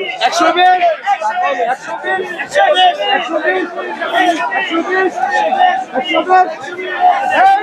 101 101 101 101 101